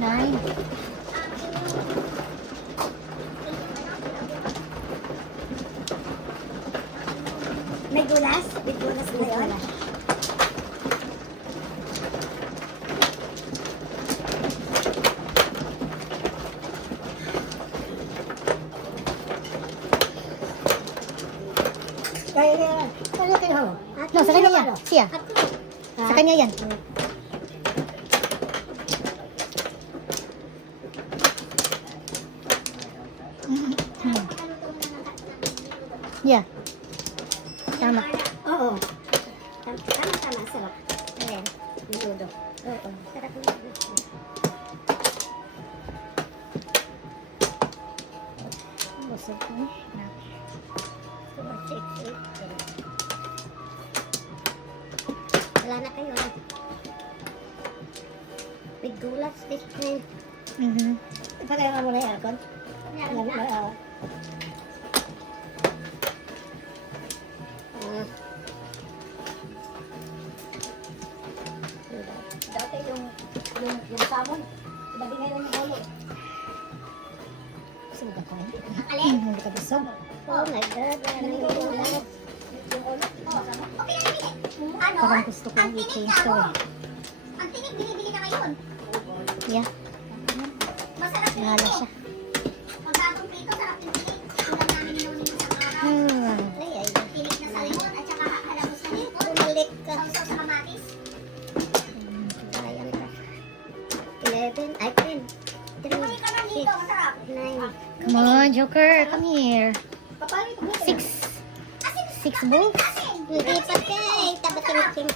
9. May gulas? May gulas na yun? Kaya kayo. No, sa kanya yan. Siya. Sa kanya yan. Yeah. Tama. Oo. Tama. Sarap. Ayan. Minudo. Oo. Sarap na. Busog ko. Wala na kayo. With gulas, this time. Pagkaya nga muna yung aircon. Alam mo, dati yung salmon, ibabi ngayon yung ulo. Busog ka tayo. Alin? Hindi ka busog. Oh my God, wala na yung ulo. Yung ulo? Okay na bili. Ano? Parang gusto kong i-change to. Ang tinig, binibili ka ngayon. Yeah. Masarap yung Nala ito. siya. Pag gatong prito, sarap yung tinig. Ulam namin inunin mo sa araw. Hmm. Tinig na salmon at saka halabos na hipon. Bumalik ka. Sausaw sa kamatis. Ayan ka. 11, ay 10. 3, 6, 9. Come on, Joker. Come here. 6. 6 balls. Hindi pa kay. Tabating-ting.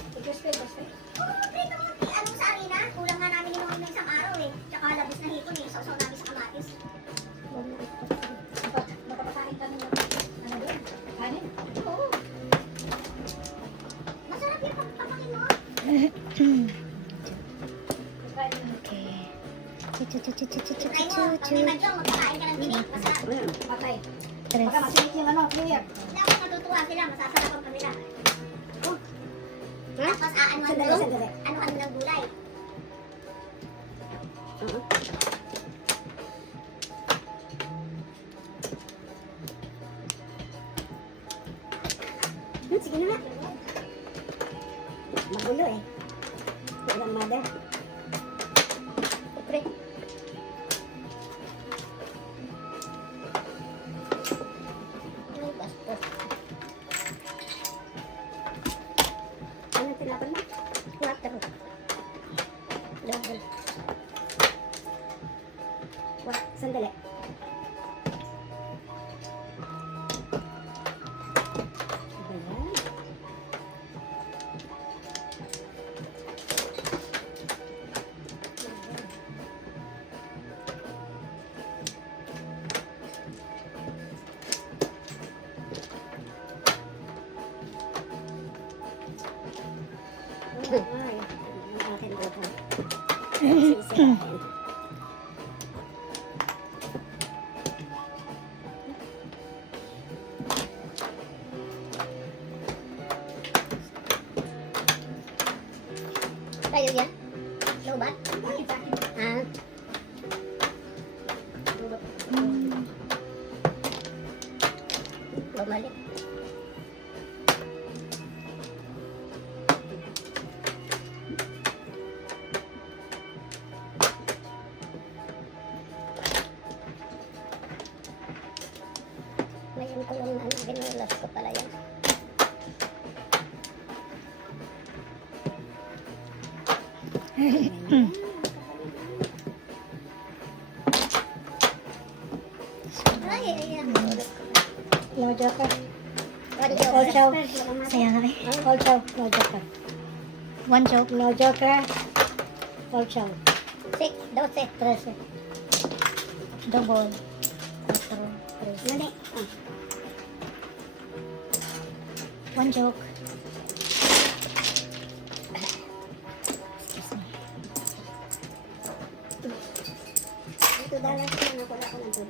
Anong sa arena? Kulang nga namin inumin ng isang araw eh. Tsaka halabos na hipon eh. Sausaw namin sa kamatis. Makapakain kami ng ano doon? Kanin? Oo. Masarap yung papakin mo. Okay. Try mo. Pag may madjong, magpakain ka ng tinig. Masarap. Patay. Tres. Masinig yung ano, clear. Hindi ako natutuwa sila. Masasarapan pa nila. Tapos ano-ano ng gulay. Sige na nga. Magulo eh. Walang mother. Pre. Ay, bastos. Anong tinapan mo? Water. Double. Sandali. Ay, ang akin ito. Sisirain. Tayo yan? Lobat? Ah. Bumalik. Ngayon ko lang ano, ginulas ko pala yan. Ay, ayan. No joker. All chow. Saya nga eh. All chow. No joker. 1 joke. No joker. All chow. 6, 12, 13. Double. 4. 3. Mali. 1 joke. $2 na nakuha ko ng $2.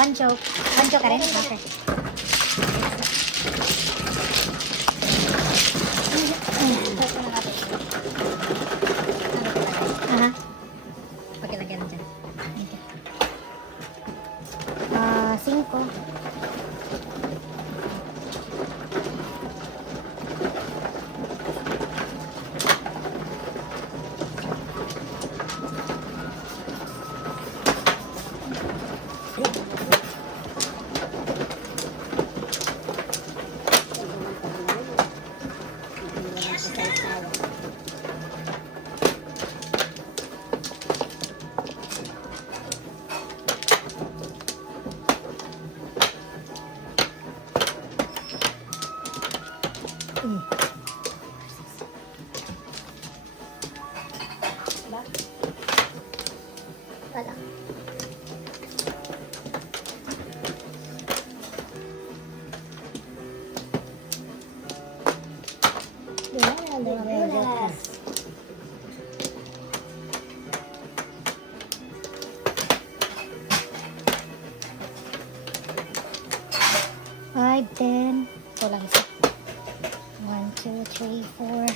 1 joke. 1 joke ka rin? Okay. Diba? Wala. Yes. Five, 10. Ito lang isa. 1, 2, 3, 4.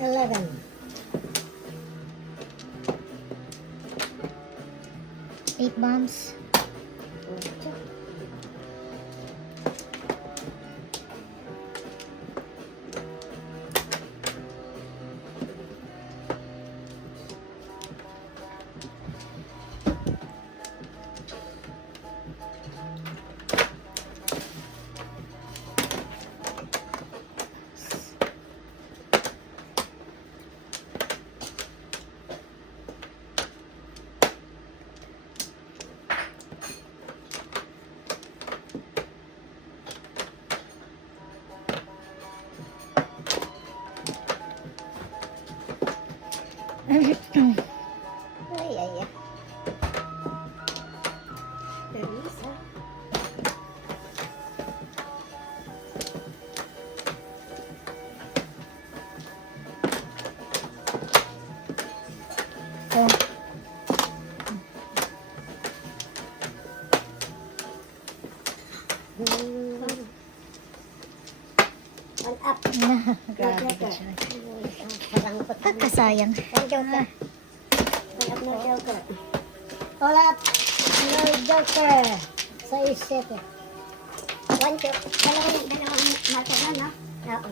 Eleven. 8 bombs. Ay, ay, ay. Teresa. So, One up. grabe ka siya. Sarangkot. Kakasayang. One joker. One up, no joker. All up. No joker. Sa isip eh. One joker. Dalawang marker na, no? Oo.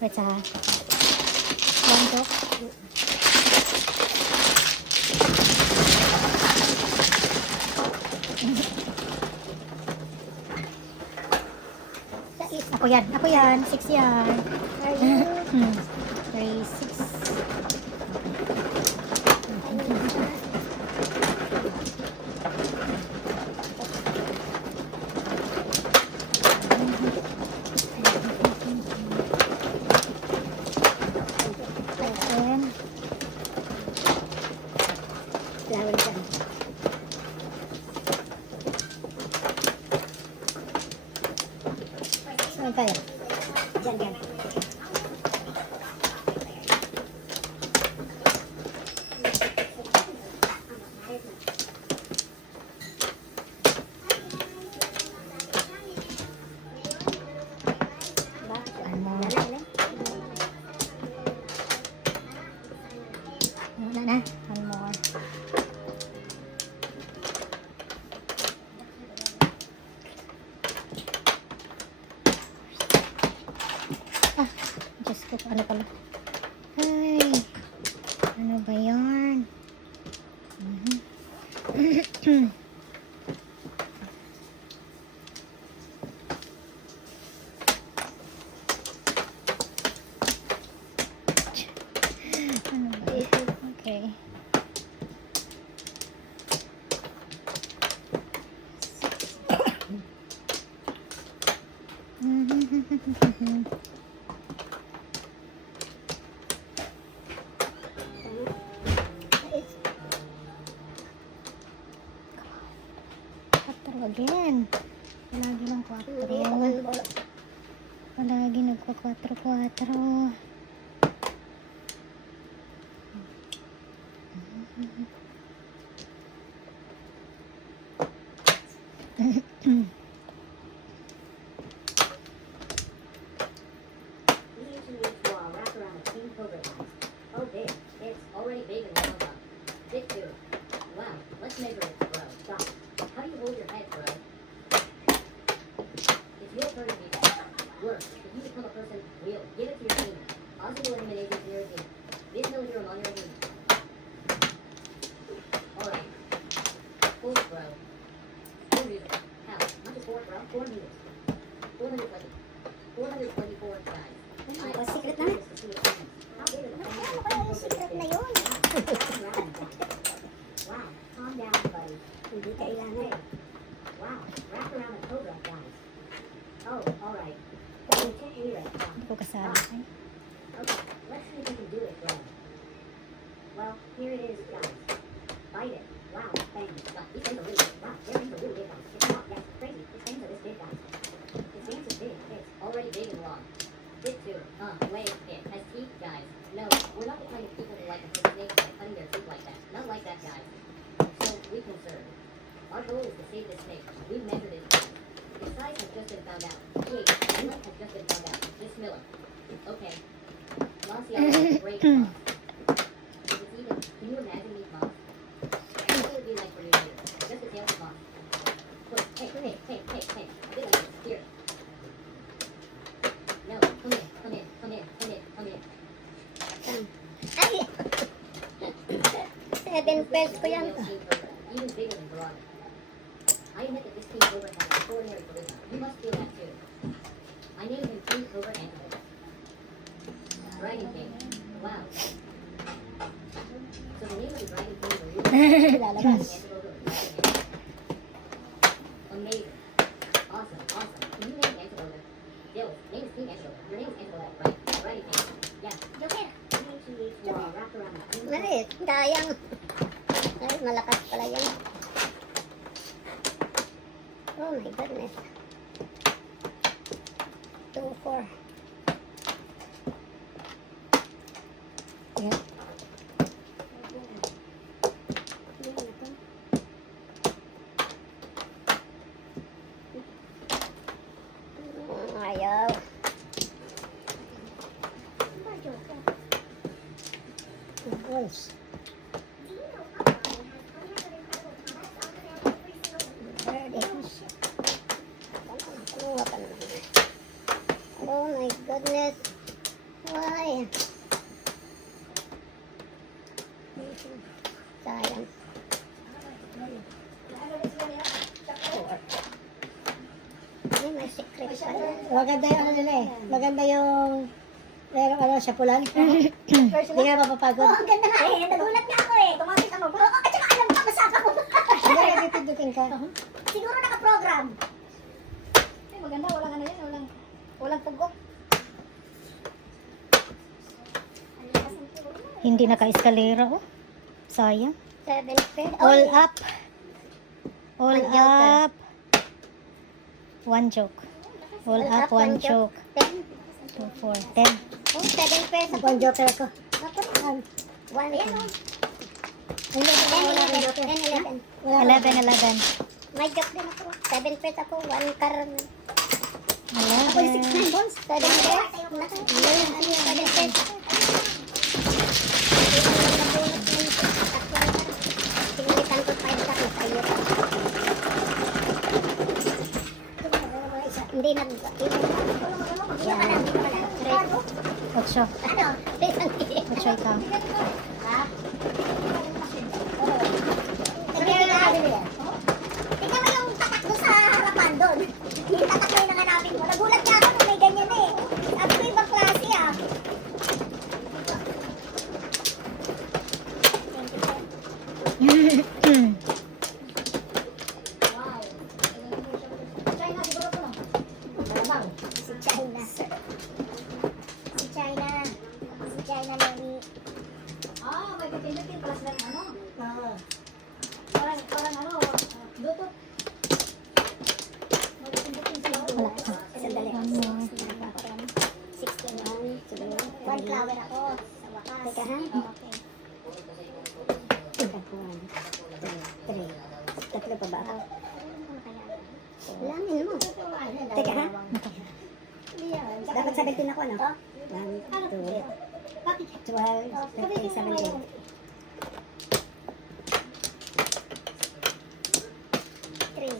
Wait, ha? One joke. Sa isip. Ako yan. Ako yan. 6 yan. Are you? 3, 6. Then, Lawin dyan. saan tayo? Dyan, dyan. Ano? Wala na. One more. Ah, Diyos ko. Ano pala? Ay. Ano ba yarn? Ano ba? Okay. Quattro again. Palagi lang quattro. Palagi nagpa-quattro-quattro. Oh, there. It's already big and well done. Big too. Wow, let's measure it, bro. Stop. How do you hold your head, bro? It's your turn to be bad. Worse, if you become a person, real. Give it to your team. Possible elimination to your team. This knows you're on your team. Well, here it is, guys. Bite it. Wow, fangs. But these things are really big. Wow, they're things are really big, guys. It's not, yes, crazy. These things are this big, guys. This dance is big. It's already big and long. Bit two. Wait, it has teeth, guys. No, we're not the kind of people who like to take snakes by cutting their teeth like that. Not like that, guys. So, we conserve. Our goal is to save this snake. We've measured it. Its size has just been found out. pH, the length has just been found out. Miss Miller. Okay. Mossy is a great moss. It's even, can you imagine these moss? What would it be like for you here? Just a tail of moss. Look, hey. A bit like this. Here. No, come in. Ay! 7 pairs ko yan. Even bigger than Veronica. I admit that this King Cobra has extraordinary charisma. You must feel that too. I named him King Cobra Antelope. Dragon King. Wow. So the name of the Dragon King is Lalabas. Amazing. Awesome. Can you name Antelope? Dills, name is King Antelope. Your name is Antelope, right? Dragon King. Yeah. Joker. Wow, wrapped around the King Mali, dayang. Ay, malakas pala yan. Oh my goodness. 2, 4. Yeah. Ayaw. Balls. Kuha pa naman. Oh my goodness. Why? Sayang. Ay, may secret pala. Maganda yung ano nila eh. Maganda yung merong ano, syapulan. Hindi ka mapapagod. Oh, ang ganda nga eh. Nagulat nga ako eh. Tumapit ako. Oo, at saka alam ko masaka ko. Hindi ka pipindutin ka. Siguro naka-program. Ay, maganda. Walang ano yan. Walang pugok. Hindi naka-eskalera oh. Sayang. 7 pairs. All up. All One joker. up. One joke. All up, one joke. 10. 2, 4, 10. Oh, 7 pairs ako. One joker ko. Bakit? 1, 10, 10, 11. 11. May joke din ako. 7 pairs ako. 1 car. 11. Ako yung 6 balls. 7 pairs. 7 pairs. Sinilitan ko 5 car na tayo. Hindi na. Ocho. Ano? Ocho ikaw. Tingnan mo yung tatak doon sa harapan doon. Yung tatak mo yung nanganapin mo. Nagulat niya ako nung may ganyan eh. Sabi ko ibang klase ah. Si China. Si China. Si China Mary. May kapindutin pala sila ng ano. Parang ano, Bluetooth. May kapindutin sila. Wala. Sandali. Ano? 61. Siguro. 1 flower ako. Sa wakas. Teka, ha? Okay. 3. Tatlo pa ba? Langin mo. Teka ha? Dapat 17 ako ano? 1, 2, 12, 13, 17. 3,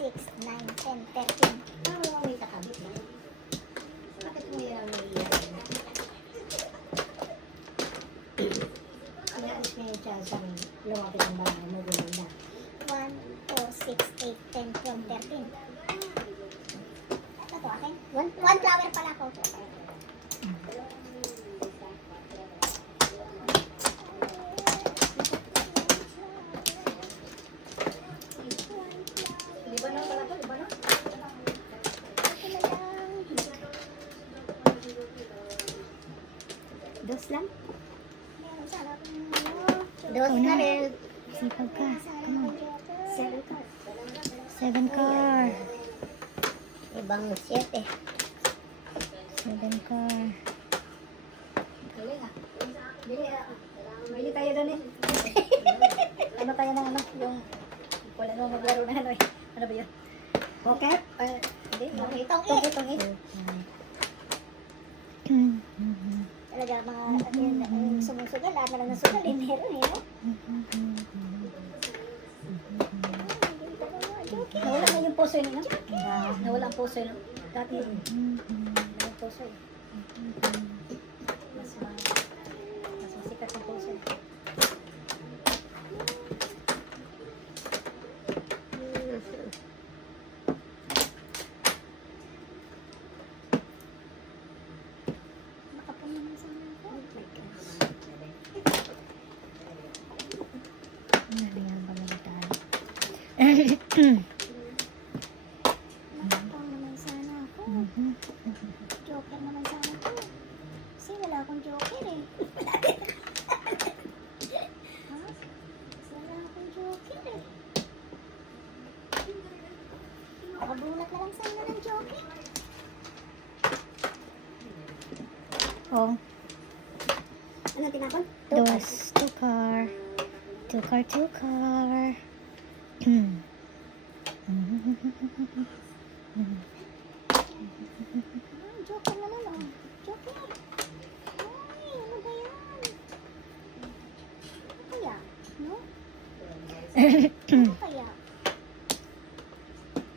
6, 9, 10, 13. May kakabit na. Bakit mo yan Inaayos niya yung child sa lumapit ng bahay mo, gulong na. 1, 4, 6, 8, 10, 12, 13. Ito to akin. 1 flower pala ako. Libanon pala to, Libanon? Ito na lang. Dos lang? Meron sana akong Dos Ikaw na na. rin. Sipag ka. Come on. 7 ka. 7 car. Ibang 7. 7 car. Bili tayo doon eh. Ano tayo ng ano? Yung wala nang maglaro na ano eh. Ano ba yun? Poker? Hindi. Tongit. Talaga mga sumusugal. Lahat na lang nasugal. Meron eh. No? Nawala na yung puso yun, no? Nawala ang puso yun. Dati yun. Yung puso yun. Mas masikat yung puso yun. Makapunin sa mga ko. Nariyan ba na tayo? Makapang naman sana ako. Joker naman sana ako. Kasi wala akong joker eh. Ha? Wala akong joker eh. Makabulat na lang sana ng joker. Oh, Ano tinapon? dos. 2 car. 2 car, 2 car. Joker naman oh. Joker. Ay, ano ba yan? Ano kaya? No? Ano kaya?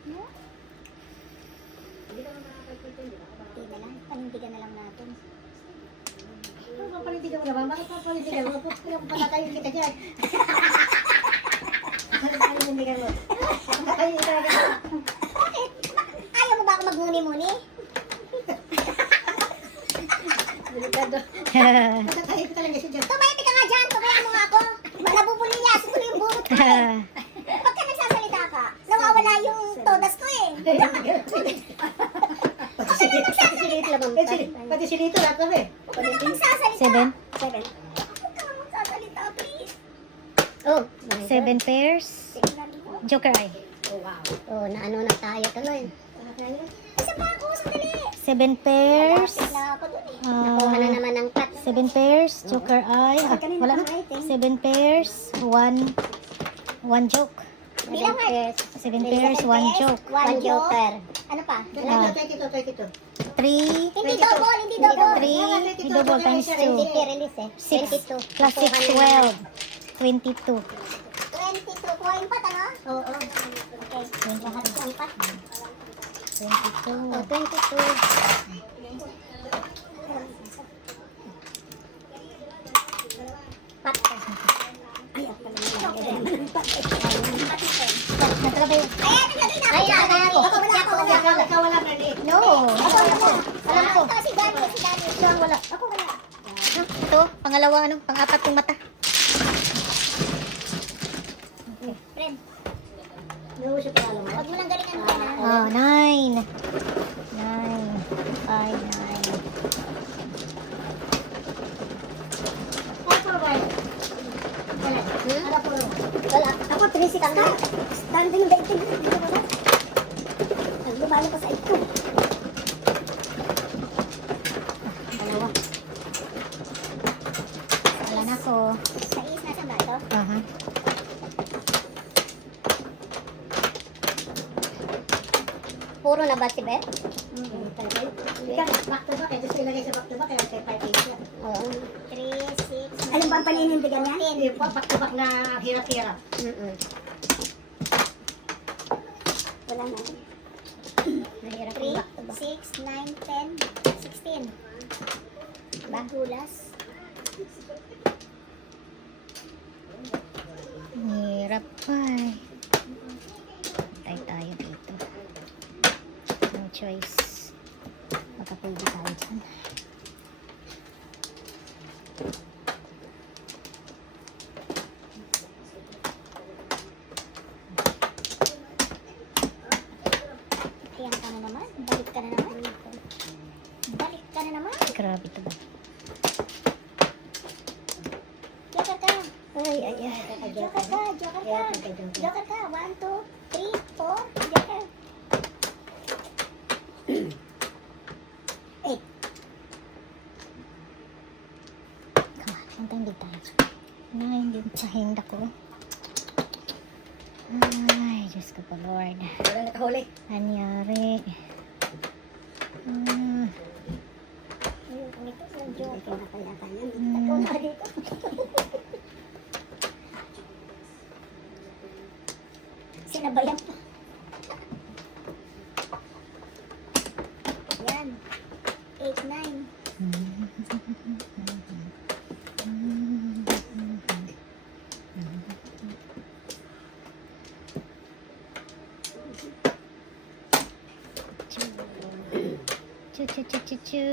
No? Hindi na lang. Panindigan na lang natin. Ano ba panindigan mo naman? Bakit pa panindigan mo? Patatayin kita dyan. Ano ba panindigan mo? Patatayin kita dyan. Bakit? Ayaw mo ba ako magmuni-muni? Delikado. Patatayin kita lang kasi dyan. Tumayati ka nga dyan. Tumayan mo nga ako. Nabubuliyas ko yung bunot ko. Pagka nagsasalita ka, nawawala yung todas ko eh. Pati si Lito lahat kami. Huwag ka na magsasalita. 7. 7. Huwag ka na magsasalita, please. Oh, 7 pairs. Joker eye. Oh, wow. Oh, naano na tayo tuloy. Isa pa ako, sandali. 7 pairs. Wala ako dun eh. Nakuha na naman ng cut. 7 pairs. Joker eye. Ah, wala na. 7 pairs. 1 joke. Bilang nga. 7 pairs. 1 joke. One joker. Ano pa? 22. 3. Hindi double, hindi double. 3. Double times 2. 20 release eh. 6 22. plus 6, 12. 22. 22. Coin pa, ano? Oo. Okay. Lahat coin pa. 22. Oh, 22. Pat. Ay, ang pala naman. Ayan, naglagay na. Ayan, ako. Ikaw wala na rin. No. Alam ko. Ito si Dani, si Dani. Ito ang wala. Ako wala. Ito, pangalawang ano, pang-apat yung mata. Friend, Nauusap ka lang. huwag mo nang galingan ka na. Oh, 9. 9. 5, 9. Wala. Ako, 3-6 ka. Standing dating. Lumalo pa sa ito. Dalawa. Wala na ko. Sa is, nasa ba ito? Aha. Puro na ba si Beth? Back to back. Ito sila ilagay sa back to back. Kaya sa 5 lang. Oo. 3, 6, Alam ba ang paninindigan niya? Yung back to back na hirap-hirap. Wala na. Nahirap 3, yung back to back. 6, 9, 10, 16. Bagulas. Hirap pa eh. Tayo dito. No choice. Makapuldi tayo dyan. Ayan ka na naman. Balik ka na naman. Balik ka na naman. Grabe ito ba? Yakar ka. Ay, ay, ay. Joker ka, joker ka. Joker ka. 1, 2, 3, 4. Joker. 8. Come on, something big time. 9 din sa hinda ko. Ay, Diyos ko po, Lord. Wala nakahuli. Anyari. Ayun, kung ito sa joker. Ito na pala kanya. Mm. Ako na dito. Sinabayan pa. Yan. 8, 9. Chu, chu, chu, chu, chu.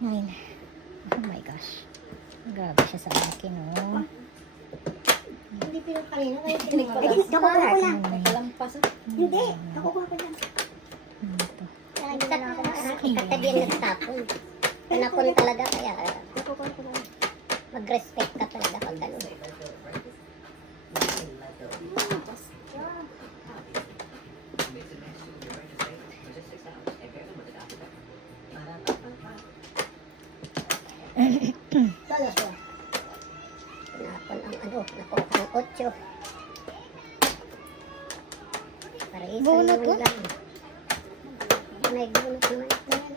9. Oh my gosh. Grabe siya sa akin, oh. Hindi pinag kanina. Kaya pinag nakukuha ko lang. Nakalampas. Hindi. Nakukuha ko lang. Ano to? Kaya hindi na ako ikatabi ang nagtapon. Panapon talaga kaya nakukuha ko lang. Mag-respect ka talaga pag gano'n. Balas mo. Pinapon ang nakuha ang 8. Para isang Bunot naman po? lang. May bunot naman.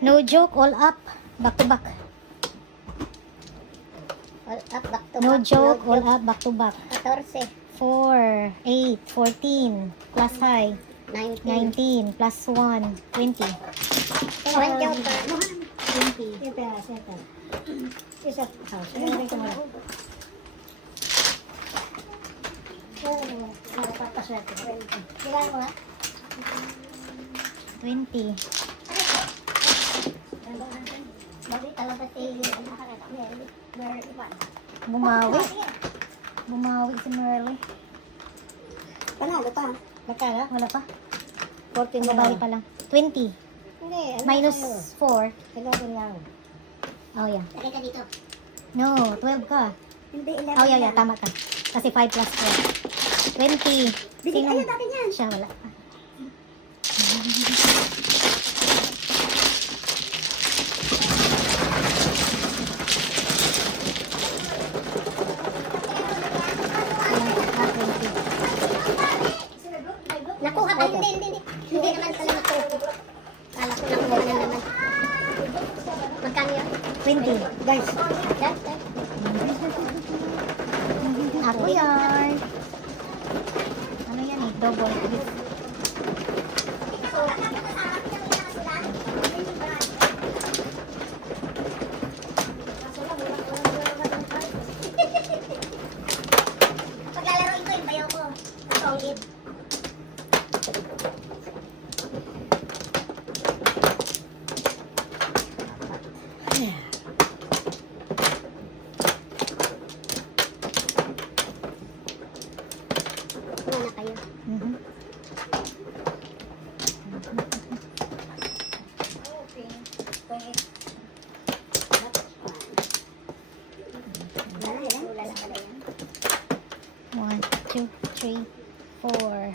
No joke, all up. Back to back. All up, back to No back. joke, all up, back to back. 14, 4, 8, 14, plus high, 19, 19, plus 1, 20. 20 pa. 20. Yung pera, seta. Isa house. Meron ko na. Nakapapaswerte. Kailangan mo nga? 20. Bawi talaga si Mary Ivan. Bumawi. Bumawi si Merle. Panalo pa. Nakala? Wala pa. 14 Babawi pa lang. 20. Hindi. Minus 4. Kailangan lang. Oh, yeah. Nakita dito. No, 12 ka. Hindi, 11 Oh, yeah, tama ka. Kasi 5 plus 4. 20. Bigyan kayo dati niyan. Siya, wala pa. Nakuha ba? Hindi. Hindi naman pala nakuha. Kala ko nakuha na naman. Magkano yun? 20. Guys. Guys. Ako yan. Ano yan eh? Double. Paglalaro ito yung bayaw ko. Solid. Kuha na kayo. Mhm. Wala yan. Wala lang pala yan. 1, 2, 3, 4.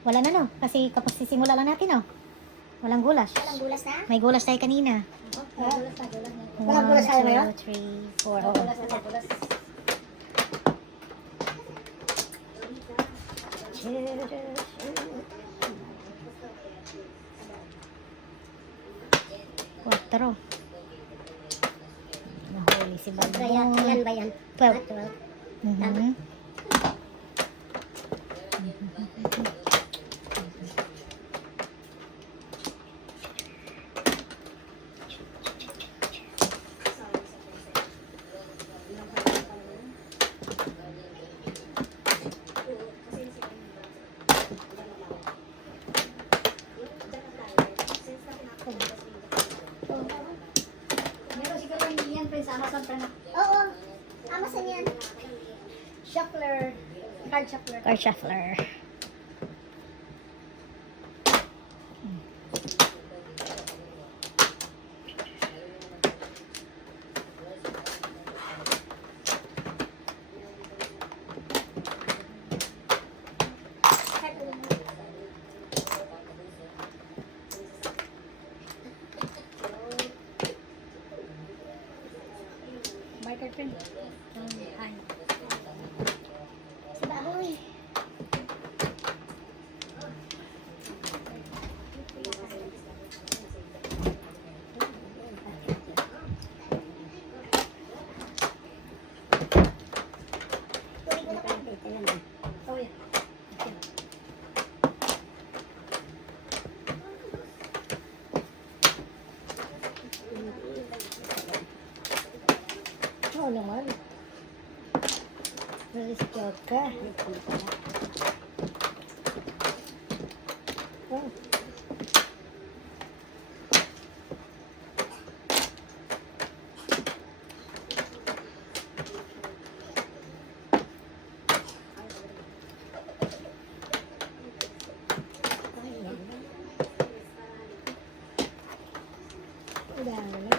Wala na no, kasi kapag sisimula lang natin no. Walang gulash. Walang gulas na? May gulash tayo kanina. Walang gulash tayo ngayon? 1, 2, 3, 4. Oo. Quattro. Nahuli si Kaya, Balbon. ilan ba yan? 12. 12. Mhm. Meron siguro hindi yan, Prince. Amazon pa na. Oo. Amasan yan. Shuffler. Card shuffler. Card shuffler. friend. Hi. Si baboy. Tuloy ko na pa. Oh, yeah. Oo naman. Rescue ka. Oh. Udah, udah.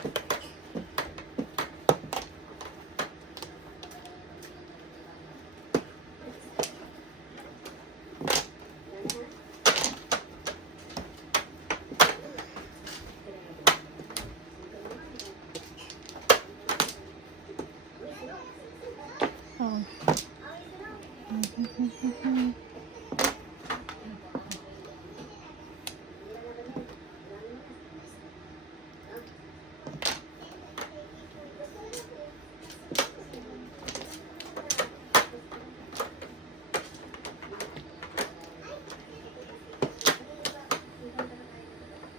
Oh.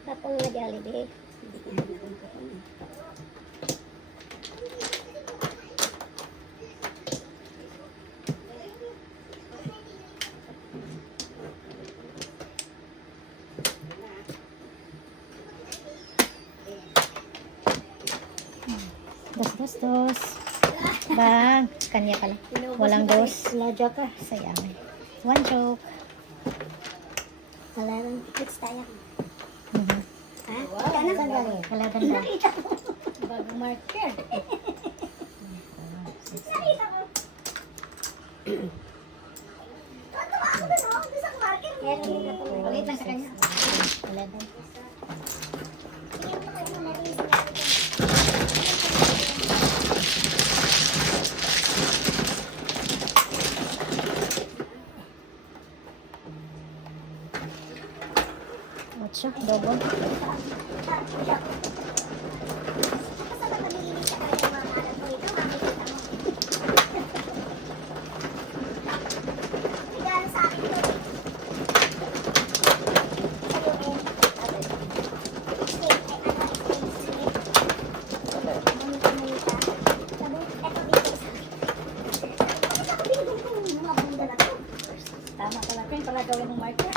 Tapong na Jollibee. Dos. Bang. Kanya pala. Walang dos. Lodyo ka. Sayang. One joke. Wala nang fix tayo. Mhm. Ha? Wala na. Wala ganda. Nakita ko. Bagong marker. Nakita ko. Tuwa ako dun, oh. Doon sa market. Ulit lang sa kanya. Wala na. Tingnan mo kayo muna rin sa market. Ocho. Double. Basta pag malilinis ka talaga yung mga alam mo ito, makikita mo. Regalo sa akin to. Sa'yo eh. Snake, ay ano, snake. Manita-manita. Sabi, eto dito sa akin. Bakit ako binigyan ko yung mga bunda na to? Tama pala. Friend, para gawin ng marker.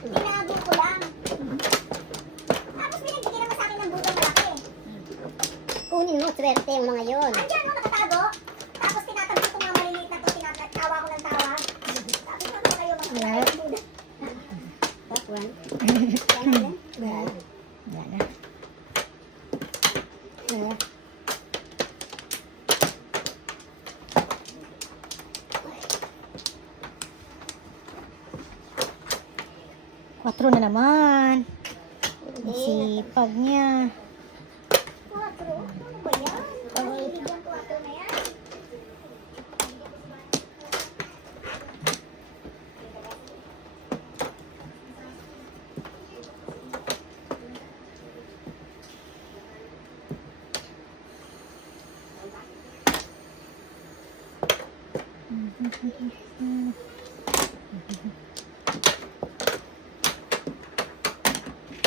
Tinago ko lang. Tapos binagbigyan naman sa akin ng bundang malaki. Kunin mo, swerte yung mga yun. Andiyan mo, nakatago. Tapos tinatabi ko mga maliliit na to, tawa ko ng tawa. Sabi ko, ano kayo mga Wala. bunda? That one? Wala na. Quatro na naman. Ang sipag niya. Quatro? Ano ba yan? Mahilig yung quatro na yan.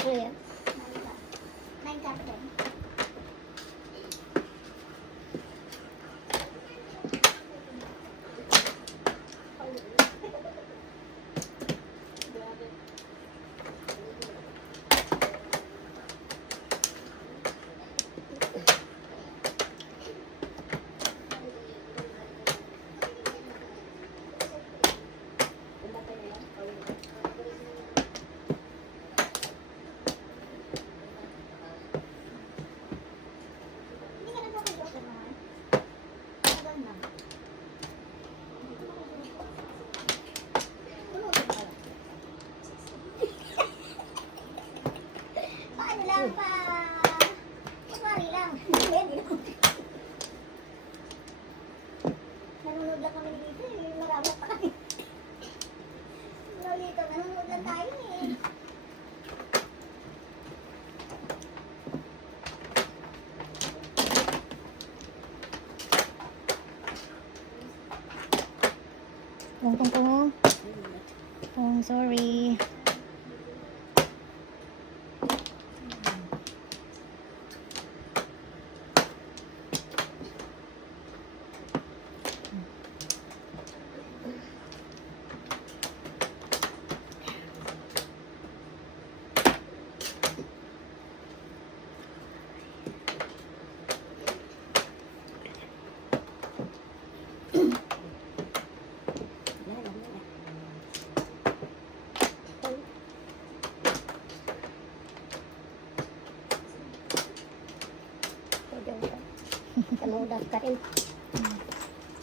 Ano yan? Nine captain. Pong, sorry. Kamudas ka rin.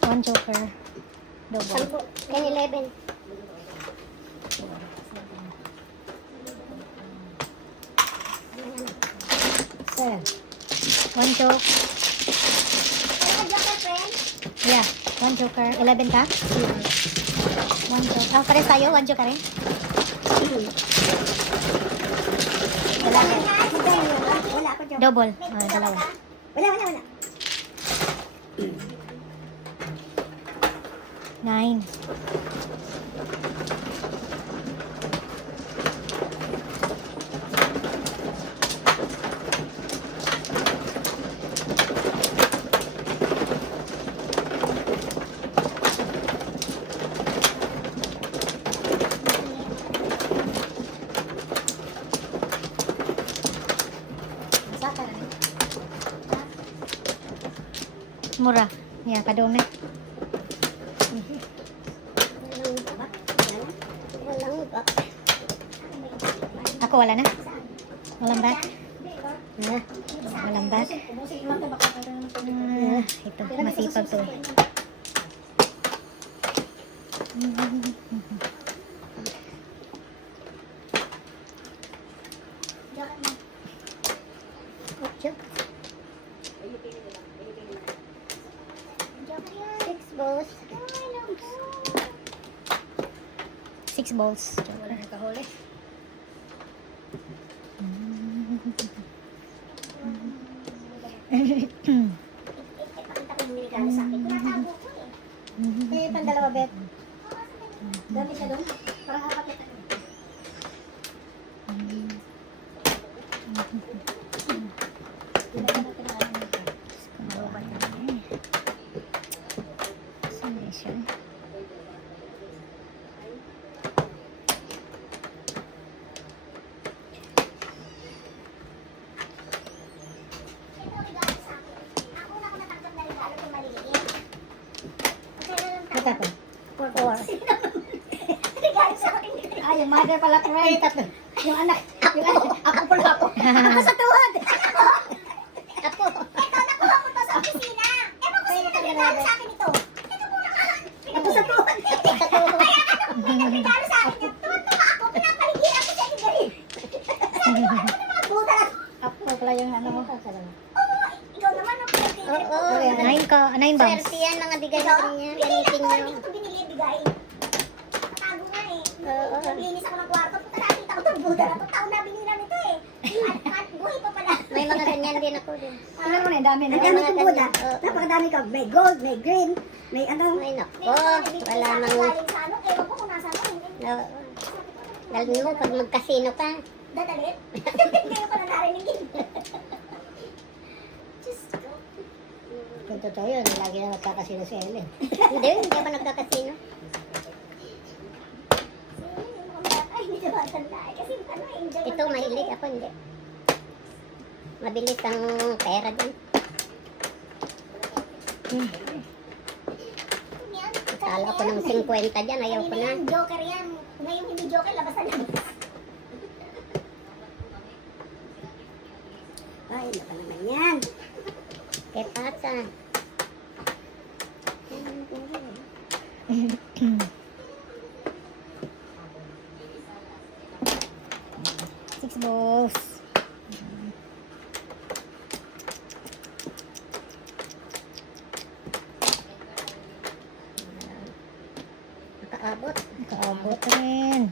1 joker. Double. 10, 11. Sir. 1 joke. Ano ka joker, friend? Yeah. 1 joker. 11 ka? 1 joke. Ah, pares tayo. 1 joke ka rin? Wala ka. Wala ako joker. Double. Ah, dalawa. Wala. 9. Mura. Yeah, kadong na. Walang ba? Ako wala na. Walang bag. Ah, Walang bag. Ah, ito, masipag to. Ocho. 6 balls. 6 balls. Wala na kahuli. Ipakita ko yung regalo sa akin. Tinatago ko eh. Eh, pandalawa bet. Dami siya doon. Parang apat ito. Ito po. 4. Regalo sa akin. Ah, yung mother pala friend. Tatlo. Yung anak. Yung anak. Ako pala ako. Ako sa tuhod. Ako. Ito, nakuha ko to sa opisina. Ewan ko sino nagregalo sa akin ito. Ito po ako sa tuhod. Ako sa tuhod. Kaya ano, nagregalo sa akin ito. Tuwa ako. Pinapaligiran ko siya yung galing. Sabi ko, ano mga buta na. Ako pala yung ano mo. Oo, ikaw naman ang pinag-ibig ko. 9 ka. 9 bounce. Swerte yan mga bigay sa kanya. Gamitin nyo. Hindi ko binili, bigay. Tago nga eh. Oo. Naglinis ako ng kwarto. Puta, nakita ko itong buda na ito. Taon na binila nito eh. At buhay pa pala. May mga ganyan din ako din. Ano mo na, dami na. Ang dami kong Buddha. Oo. Napakadami ka. May gold, may green, may ano. May May mga nabibigay wala sa akin mang... galing sa ano. Ewan ko kung nasa ano. Hindi. No, galing mo pag magkasino ka. Dadalit. Hindi ko na narinig yun. Diyos ko. Kung totoo yun, lagi na magkakasino si Ellen. Hindi ako nagkakasino. Ay, hindi naman tanda. Kasi ano, enjoy. Ito, mahilig ako, hindi. Mabilis ang pera din. Yan. Akala ko ng 50 dyan, ayaw ko na. Yan, joker yan. Ngayon hindi joker, labas na labas. Ay, ano pa naman yan? Kaya pasa. 6 balls. Nakaabot. Kaabot rin.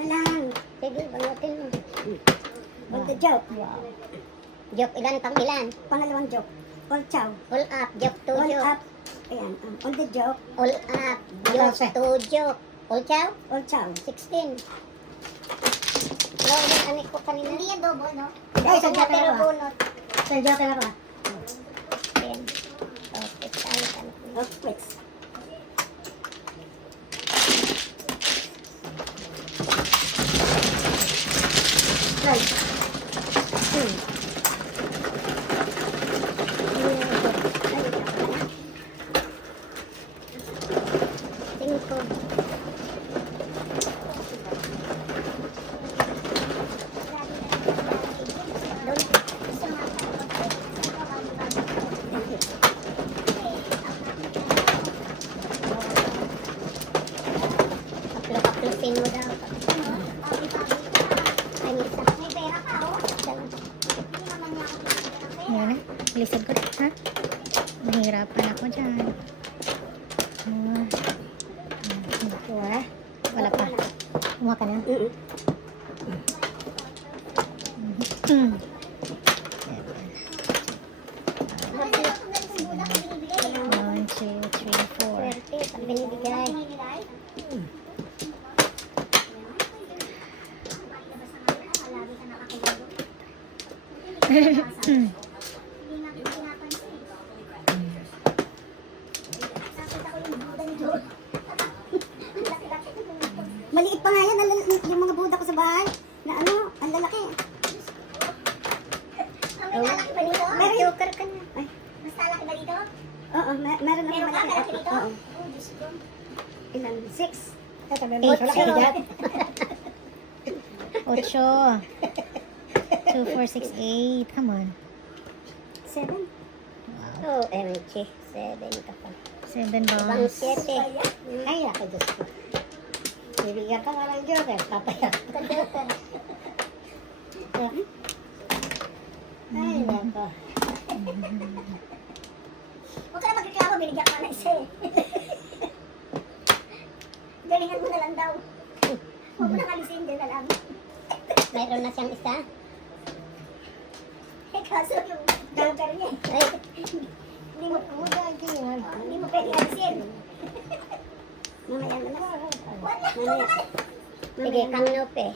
na lang. Sige, bagutin mo. On the joke. Wow. Joke ilan pang ilan? Pangalawang joke. All chow. All up, joke to All joke. up. Ayan. On the joke. All up, joke to joke. All chow? All chow. 16. Pero yung anik ko kanina. Hindi yan double, no? Ay, isang joke pero lang ako. bunot. Isang joke lang ako. 10. Okay, tayo ka na. Oh, quits. Cinco. Kaplo-kaplosin mo daw. Ay, isa. May pera pa, oh. Dalawa. Hindi naman niya ako bibigyan ng pera. Yan na. Bilisan ko na, ha? Mahirapan ako dyan. Ito ah. Wala pa. Kumuha ka na. Mm. One, two, three, four. Swerte, pag binibigay. Maliit pa nga yan, yung mga buda ko sa bahay. Na ano, ang lalaki. Oh, Meron yung... joker ka na. Ay, Mas talaki ba dito? oo, meron naman Meron ka malaki. malaki dito? Oo. Oh, Diyos ko. Ilan? 6. Ito, may Eight, wala zero. kayo dyan. 8. 2, 4, 6, 8. Come on. 7. Oh, MG. 7 ka pa. 7 Bang bounce. 7. Ay, ako Diyos ko. Bibigyan ka nga ng joker. Papayak. Ka-joker. Ay, nako. Huwag ka na magreklamo, binigyan ka na isa eh. Galingan mo na lang daw. Huwag mo na kalisin din na lang. Mayroon na siyang isa. Eh, kaso yung joker niya eh. Ay, Hindi mo hindi mo pwede alisin. Mamaya na lang. Wala. mamaya. Sige, kamnope.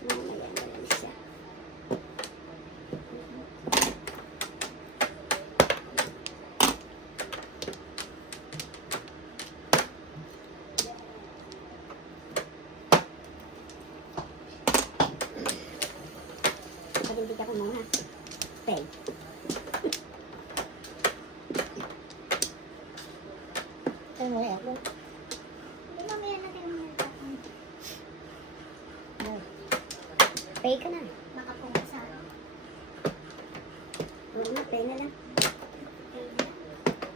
Mamaya na lang siya. Pag-ibigyan ko muna. Pay. Ay, wala ako. Hindi mamaya natin Pay ka na. makapunta sa Oo na, pay na lang.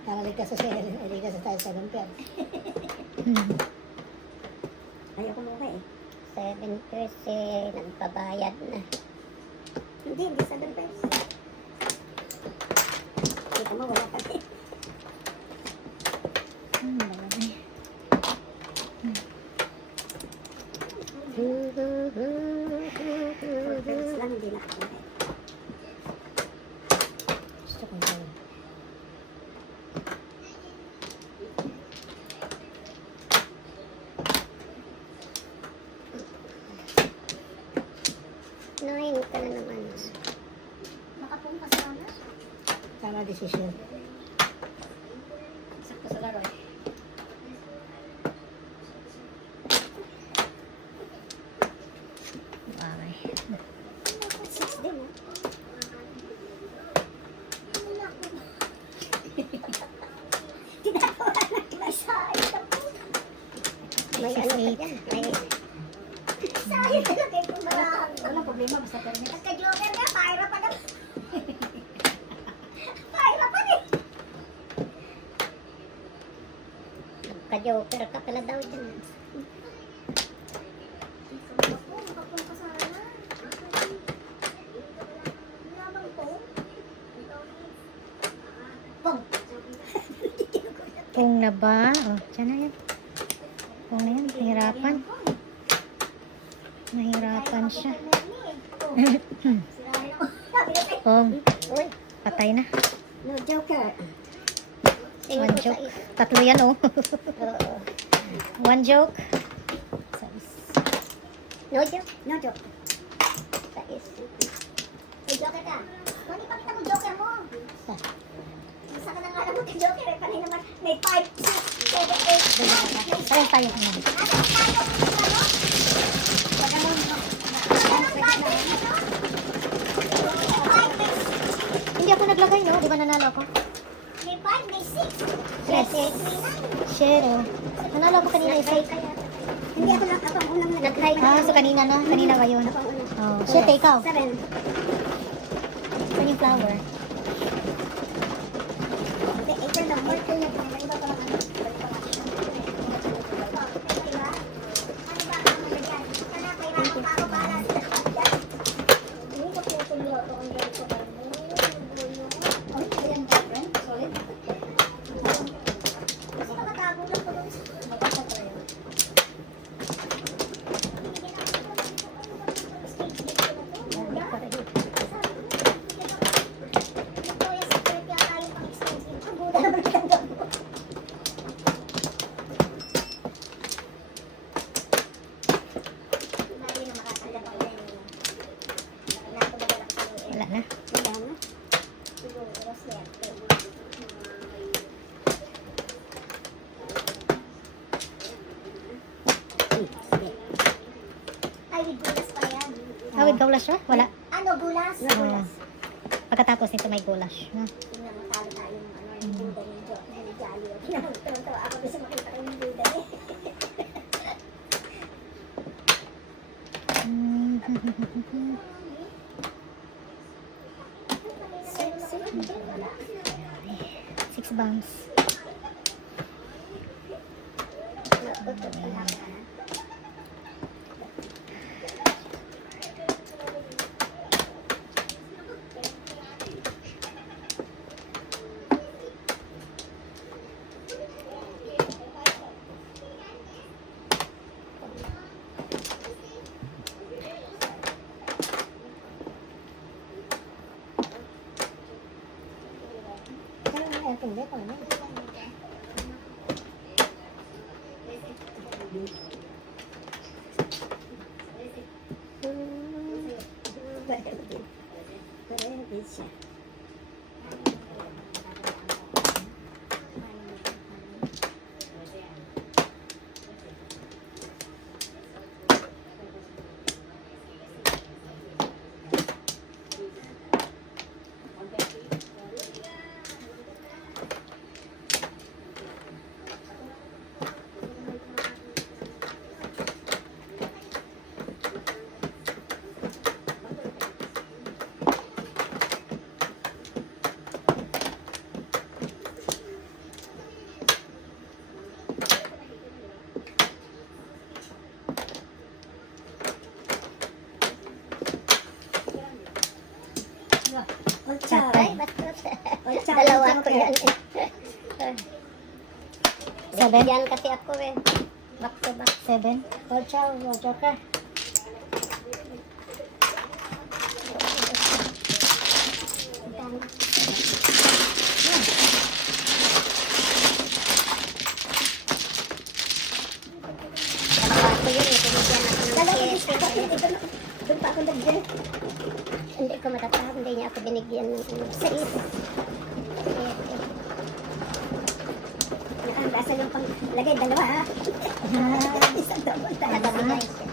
Para ligtas sa tayo sa lumpia. Ayoko muna eh. 7%. Nagpabayad na. Hindi 7 pesos. Kita mo, wala pa eh. Marami. 4 pesos lang, hindi nakakuha. Gusto kong gawin. Nine ka na naman. Makapunta sa ano? Tama decision. Sakto sa laro. Okay. 6 din ah. Tinatawa na may sayang na po. May ano ka dyan? May Sayang na lang kung marami. Walang problema, basta permit. Nagka-joker nga, paira pa na. Paira pa rin. ka-joker ka pala daw dyan. Makapunta sa ano? Lamang po. Pong. Pung na ba? Oh, dyan na yan. Pung na yan, hirapan. Tansya. Sirahin ako. Oh, Uy, patay na. no joker. Tingin One ko sa joke. is. Tatlo yan, oh. Oo. One joke. No joke. No joke. Sa is. May joker ka. Mali, pakita mo joker mo. Isa ka na nga lang mo kay joker eh. Panay naman may 5, 6, 7, 8, 9, Parang tayo. Ano? Hindi ako naglagay, no? Di ba nanalo ako? may 5, may 6. Yes. Share, oh. Nanalo ako kanina isa. Hindi ako lang, ako ang unang Nag-high na. Ah, so kanina na? Kanina ba yun? Ako ang una. Oh, shit, ikaw. 7. Saan yung flower? Hindi, April lang. April lang. Iba pa lang. Wala na. Ay, with gulas pa yan. Ah, with gulash ba? Wala. Ano, gulas? Ah. Pagkatapos nito may gulash. No? Tingnan mo, talo tayo ng ano, yung buda ni Jolly. Tingnan ako gusto makita ko yung buda niya. Six bounce. Ay, bastos. Dalawa ko yan. Seven? Yan kasi ako eh. Back to back. 7. Joker. Dalawa ko yun eh. Pinigyan ako ng siete. Doon pa ako nag-jet. Hindi ko matatapos. Hindi niya ako binigyan ng siete. Nakanggasan yung panglagay, dalawa ha. Isang double tayo. Nakabigay siya.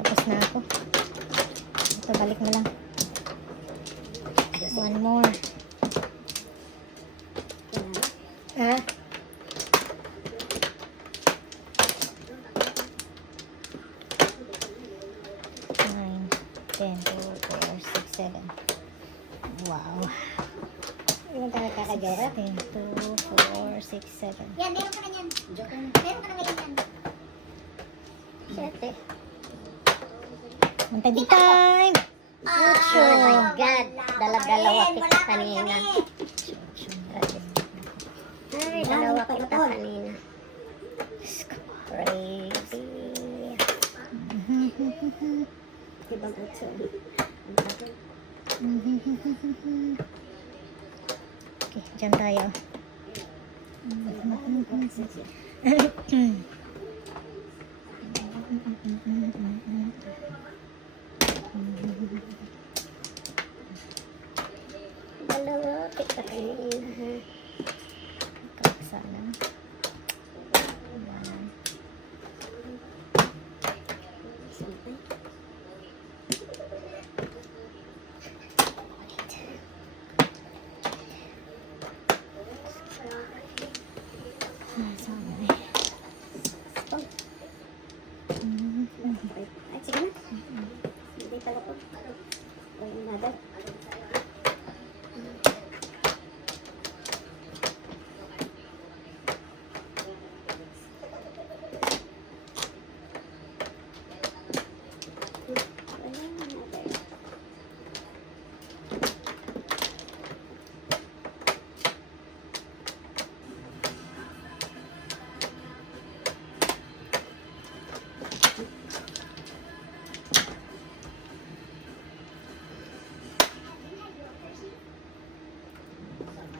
Tapos na ako. Ito, balik na lang. One more. Ha? Nine, 10, 2, 4, 6, 7. Wow. kakagaya. 2, 4, 6, 7. Yan, meron ka na yan. Meron ka na ngayon yan. 7. One time. Oh my God. Dalawa Wala kita pa rin kanina. kami. Ay, dalawa kita kanina. Crazy. Ibang utso. Okay, dyan tayo. Dalawa kita kanina. Sana. Ayan. Sana eh. Ay, sige na. Hindi pala po. Ay, another.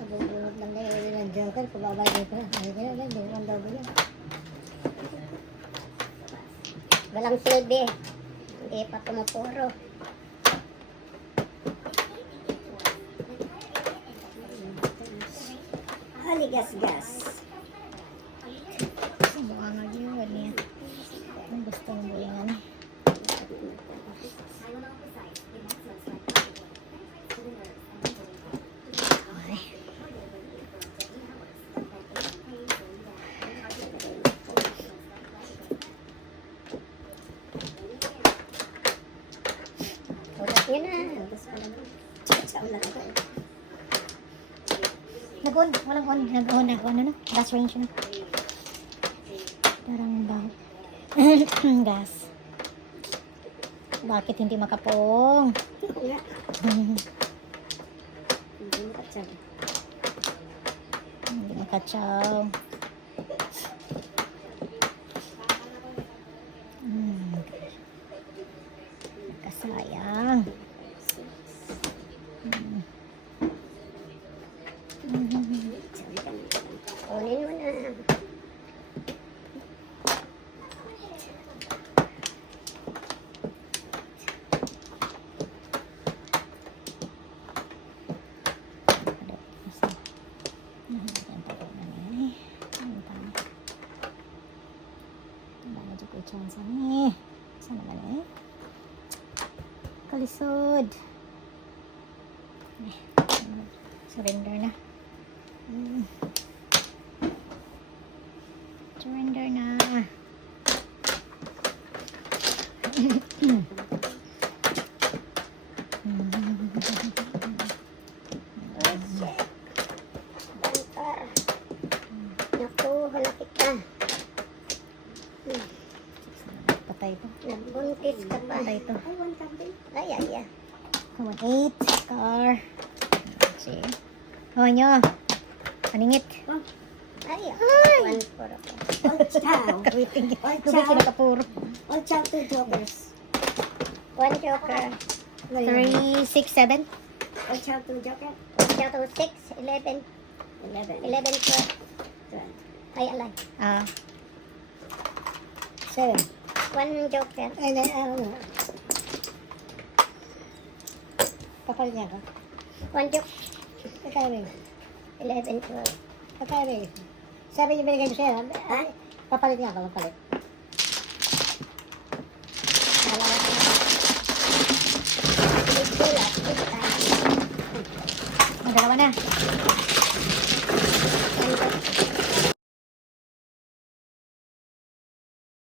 Nabubunod lang na yun ng joker. Pababa dito na. Ay, gano'n lang. Hindi ang double yan. Walang silbi. Hindi pa tumupuro. Haligas-gas. Mukha nga yun eh. Ang gusto ng bulingan eh. Okay. Ulat nyo na. Sa ulan ako. Nag-on. Walang on. Nag-on na. Ano na? Gas range na. Parang baho. Gas. Bakit hindi makapong? Oo nga. Hindi mo katsag. Hindi makatsaw. Kasayang. Kunin mo na. Chance ni. Sana naman eh. Kalisod. Surrender na. Surrender na. Oh, shit. Bantar. Naku, hala kita. Patay to. Nagbuntis ka pa. Patay to. Ay, one candle. Ay, ay, ay. 1-8. Scar. See. Oh, nyo. Paningit. Ay, ay. 1-4 ako. All chow. Waiting. All Lubay chow. sila kapuro. All chow, 2 jokers. 1 joker. 3, 6, 7. All chow, 2 joker. 1 joker, 6, 11. 11. 11, 12. Ay, alay. Ah. 7. 1 joker. Ay, na, ano. Kapalit niya ako. 1 joker. Kakari. 11, 12. Kakari. Sabi niyo binigay ko siya. Ha? Papalit niya ako, papalit.